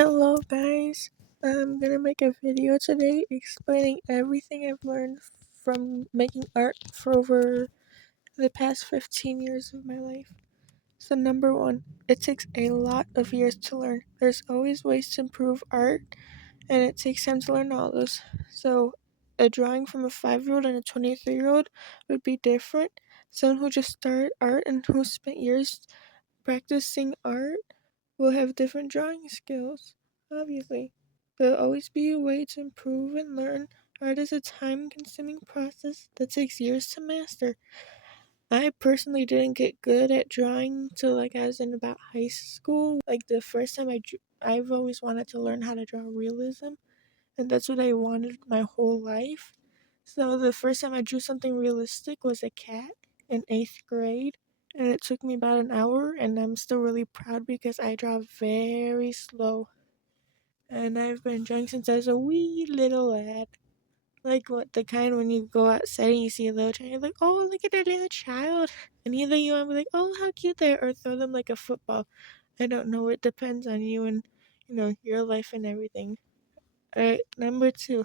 Hello guys, I'm gonna make a video today explaining everything I've learned from making art for over the past 15 years of my life. So number one, it takes a lot of years to learn. There's always ways to improve art and it takes time to learn all those. So a drawing from a 5-year-old and a 23-year-old would be different. Someone who just started art and who spent years practicing art will have different drawing skills, obviously. There'll always be a way to improve and learn. Art is a time consuming process that takes years to master. I personally didn't get good at drawing till like I was in about high school. Like the first time I've always wanted to learn how to draw realism, and that's what I wanted my whole life. So the first time I drew something realistic was a cat in 8th grade, and it took me about an hour, and I'm still really proud because I draw very slow. And I've been drawing since I was a wee little lad. Like what the kind when you go outside and you see a little child, you're like, oh, look at that little child. And either you want to be like, oh, how cute they are, or throw them like a football. I don't know. It depends on you and, your life and everything. Alright, number two.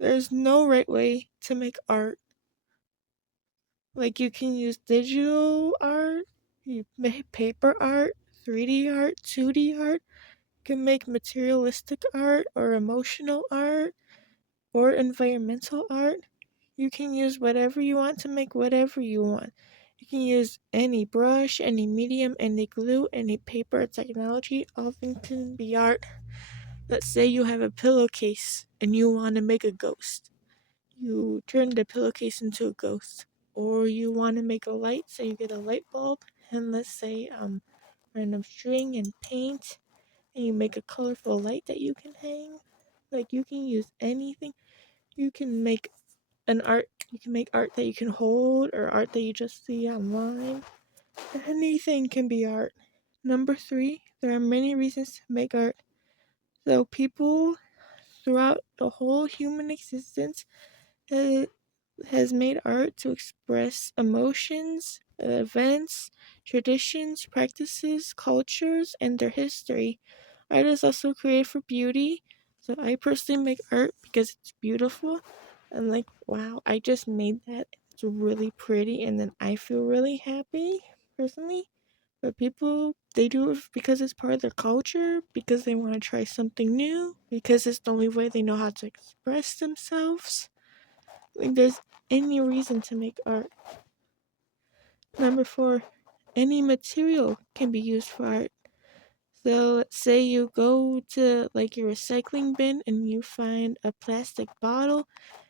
There's no right way to make art. Like you can use digital art, you make paper art, 3D art, 2D art. You can make materialistic art or emotional art or environmental art. You can use whatever you want to make whatever you want. You can use any brush, any medium, any glue, any paper technology. All things can be art. Let's say you have a pillowcase and you want to make a ghost. You turn the pillowcase into a ghost. Or you want to make a light, so you get a light bulb and let's say random string and paint, and you make a colorful light that you can hang. Like you can use anything. You can make you can make art that you can hold or art that you just see online. Anything can be art. Number three, there are many reasons to make art. So people throughout the whole human existence uh, has made art to express emotions, events, traditions, practices, cultures, and their history. Art is also created for beauty. So I personally make art because it's beautiful. I'm like, wow, I just made that. It's really pretty, and then I feel really happy personally. But people, they do it because it's part of their culture, because they want to try something new, because it's the only way they know how to express themselves. Like, there's any reason to make art. Number four, any material can be used for art. So let's say you go to like your recycling bin and you find a plastic bottle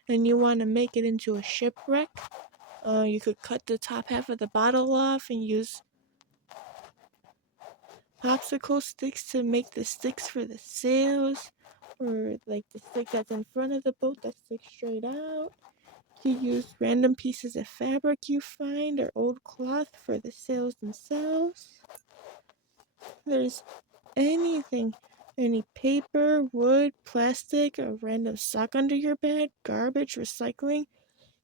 and you want to make it into a shipwreck. You could cut the top half of the bottle off and use popsicle sticks to make the sticks for the sails, or like the stick that's in front of the boat that sticks straight out. You use random pieces of fabric you find or old cloth for the sails themselves. There's anything. Any paper, wood, plastic, a random sock under your bed, garbage, recycling.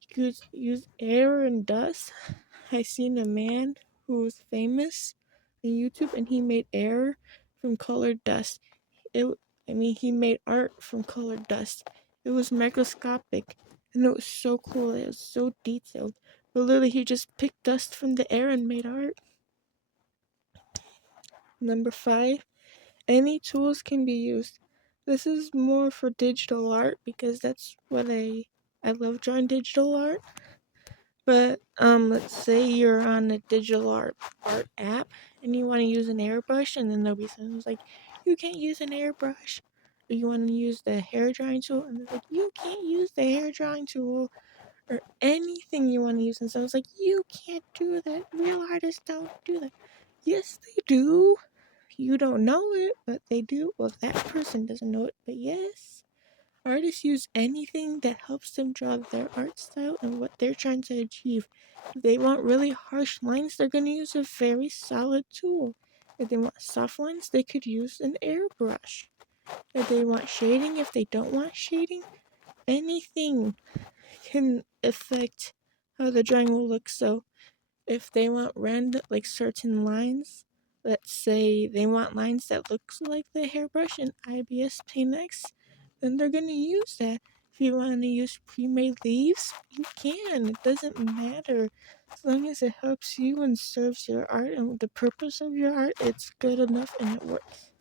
You could use air and dust. I seen a man who was famous on YouTube and he made air from colored dust. He made art from colored dust. It was microscopic and it was so cool. It was so detailed. But literally, he just picked dust from the air and made art. Number five, any tools can be used. This is more for digital art because that's what I love drawing digital art. But let's say you're on a digital art app and you want to use an airbrush, and then there'll be someone who's like, you can't use an airbrush. Or you want to use the hair drawing tool, and they're like, you can't use the hair drawing tool, or anything you want to use. And someone's like, you can't do that. Real artists don't do that. Yes, they do. You don't know it, but they do. Well, that person doesn't know it, but yes. Artists use anything that helps them draw their art style and what they're trying to achieve. If they want really harsh lines, they're going to use a very solid tool. If they want soft lines, they could use an airbrush. If they want shading, if they don't want shading, anything can affect how the drawing will look. So if they want random, like certain lines, Let's say they want lines that looks like the hairbrush in IBS Paint X, then they're gonna use that. If you want to use pre-made leaves, you can. It doesn't matter. As long as it helps you and serves your art and the purpose of your art, it's good enough and it works.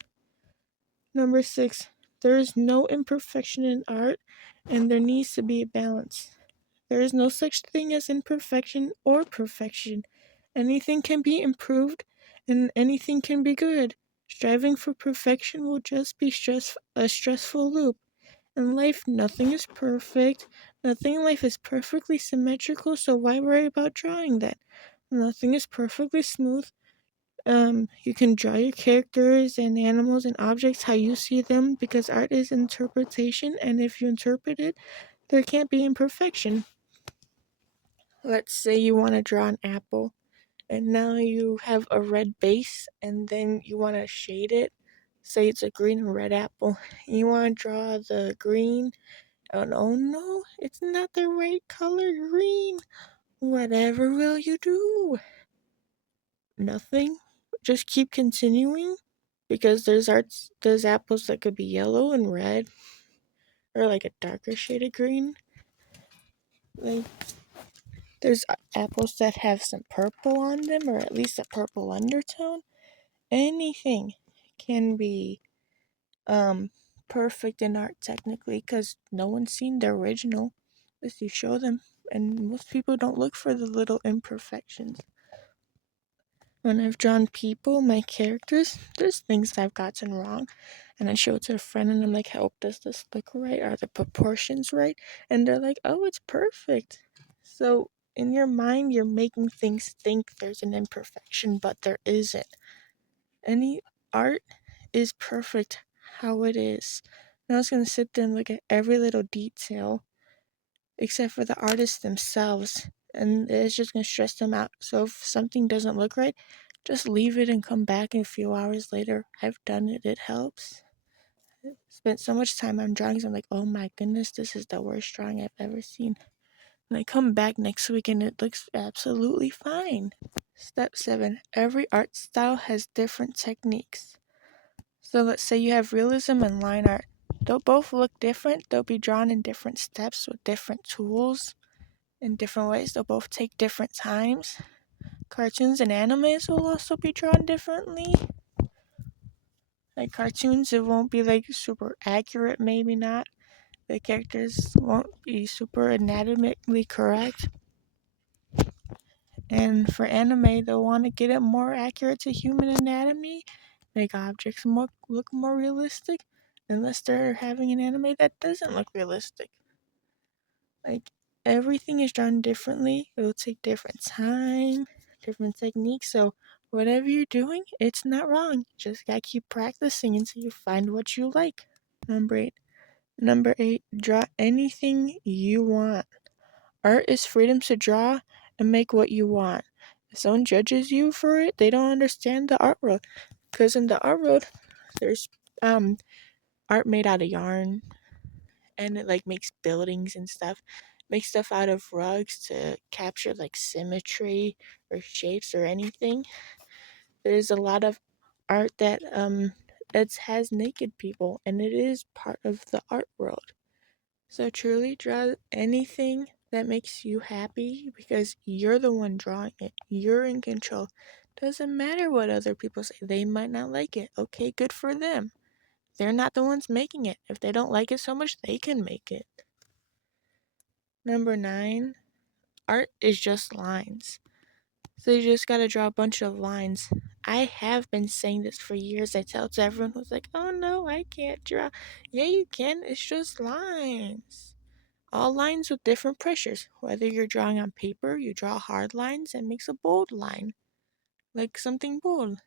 Number 6, there is no imperfection in art, and there needs to be a balance. There is no such thing as imperfection or perfection. Anything can be improved, and anything can be good. Striving for perfection will just be a stressful loop. In life, nothing is perfect. Nothing in life is perfectly symmetrical, so why worry about drawing that? Nothing is perfectly smooth. You can draw your characters and animals and objects how you see them because art is interpretation, and if you interpret it, there can't be imperfection. Let's say you want to draw an apple, and now you have a red base, and then you want to shade it. Say it's a green and red apple. You want to draw the green. Oh no, it's not the right color green. Whatever will you do? Nothing. Just keep continuing because there's apples that could be yellow and red or like a darker shade of green. Like there's apples that have some purple on them or at least a purple undertone. Anything can be um perfect in art technically because no one's seen the original unless you show them, and most people don't look for the little imperfections. When I've drawn people, my characters, there's things I've gotten wrong, and I show it to a friend and I'm like, how does this look right? Are the proportions right? And they're like, oh, it's perfect. So in your mind, you're making things think there's an imperfection, but there isn't. Any art is perfect how it is. No one's gonna sit there and look at every little detail except for the artists themselves, and it's just gonna stress them out. So if something doesn't look right, just leave it and come back a few hours later. I've done it, it helps. I spent so much time on drawings, I'm like, oh my goodness, this is the worst drawing I've ever seen. And I come back next week and it looks absolutely fine. Step 7. Every art style has different techniques. So let's say you have realism and line art. They'll both look different. They'll be drawn in different steps with different tools in different ways. They'll both take different times. Cartoons and animes will also be drawn differently. Like cartoons, it won't be like super accurate, maybe not. The characters won't be super anatomically correct. And for anime, they'll want to get it more accurate to human anatomy, make objects look more realistic, unless they're having an anime that doesn't look realistic. Like everything is drawn differently. It will take different time, different techniques. So whatever you're doing, it's not wrong. You just gotta keep practicing until you find what you like. Number eight, draw anything you want. Art is freedom to draw and make what you want. If someone judges you for it, they don't understand the art world. Because in the art world, there's art made out of yarn, and it like makes buildings and stuff. Makes stuff out of rugs to capture like symmetry or shapes or anything. There's a lot of art that it has naked people, and it is part of the art world. So truly draw anything that makes you happy because you're the one drawing it. You're in control. Doesn't matter what other people say. They might not like it. Okay, good for them. They're not the ones making it. If they don't like it so much, they can make it. Number 9, art is just lines. So you just gotta draw a bunch of lines. I have been saying this for years. I tell it to everyone who's like, oh no, I can't draw. Yeah, you can. It's just lines. All lines with different pressures. Whether you're drawing on paper, you draw hard lines and makes a bold line, like something bold.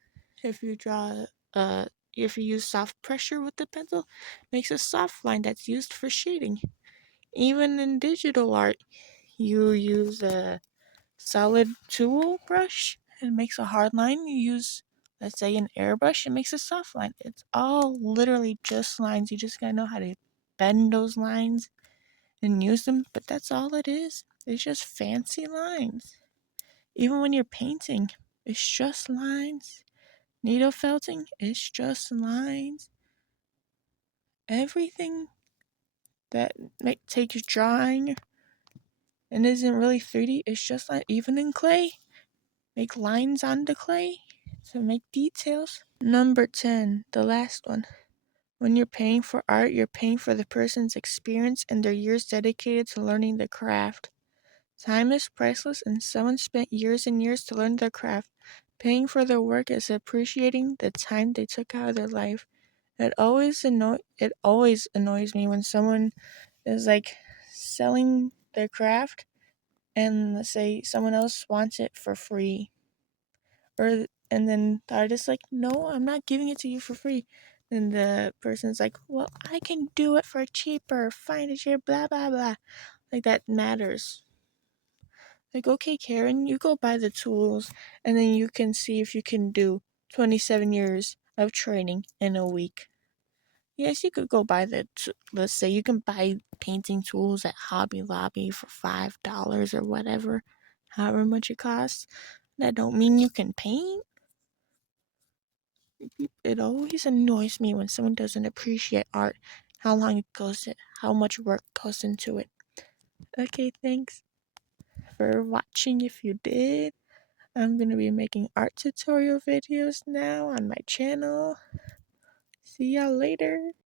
If you draw, if you use soft pressure with the pencil, makes a soft line that's used for shading. Even in digital art, you use a solid tool brush, it makes a hard line. You use, let's say, an airbrush, it makes a soft line. It's all literally just lines. You just gotta know how to bend those lines and use them, but that's all it is. It's just fancy lines. Even when you're painting, it's just lines. Needle felting is just lines. Everything that takes drawing and isn't really 3D is just like, even in clay. Make lines on the clay to make details. Number 10, the last one. When you're paying for art, you're paying for the person's experience and their years dedicated to learning the craft. Time is priceless, and someone spent years and years to learn their craft. Paying for their work is appreciating the time they took out of their life. It always annoys me when someone is like selling their craft and let's say someone else wants it for free. And then the artist's like, no, I'm not giving it to you for free. Then the person's like, well, I can do it for cheaper. Find it here, blah blah blah. Like that matters. Like, okay, Karen, you go buy the tools, and then you can see if you can do 27 years of training in a week. Yes, you could go buy let's say you can buy painting tools at Hobby Lobby for $5 or whatever, however much it costs. That don't mean you can paint. It always annoys me when someone doesn't appreciate art, how much work goes into it. Okay, thanks for watching if you did. I'm going to be making art tutorial videos now on my channel. See y'all later.